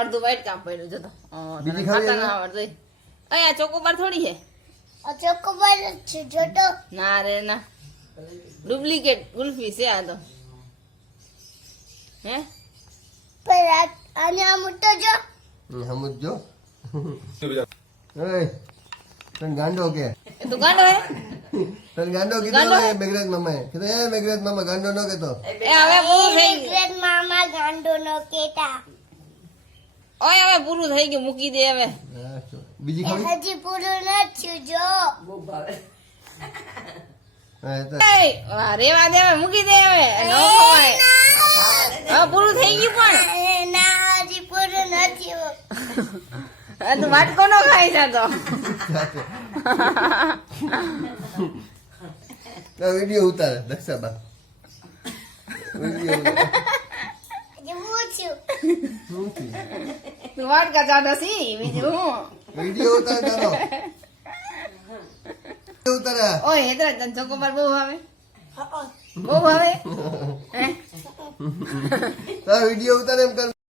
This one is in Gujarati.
અડધું વાઈટ કામ પડ્યું જતો બીજી ખાવી ખાતા ના આવડતું અહીંયા ચોકોબાર થોડી છે ચોકોબાર છે જોતો ના રે ના ડુપ્લિકેટ ગુલ્ફી છે આ તો હે પર આને આમ તો જો સમજો ઓય તન ગાંડો કે એ તો ગાંડો હે તન ગાંડો કીધો એ મેઘરાજ મામાએ કીધો એ મેઘરાજ મામા ગાંડો ન કેતો એ હવે પૂરું થઈ ગયું ગ્રેટ મામા ગાંડો નો કેટા ઓય હવે પૂરું થઈ ગયું મૂકી દે હવે હા, ચો. બીજી ખાવી હજી પૂરું નથી જો હા, તો. એ રેવા દે હવે મૂકી દે હવે ન ખવાય હવે પૂરું થઈ ગયું પણ ના હજી પૂરું નથી હવે તું વાટકો નો ખાઈ જતો વિડીયો ઉતારે દક્ષાબા વિડીયો ઉતારે. હજી પૂછ્યું શું થયું? તું વાટકા ચાટો સી બીજું હું વિડીયો ઉતારે તારો વિડીયો ઉતારે ઓય હેતરા તને ચોકોબાર બહુ ભાવે બહુ ભાવે હે તારો વિડીયો ઉતારે એમ કર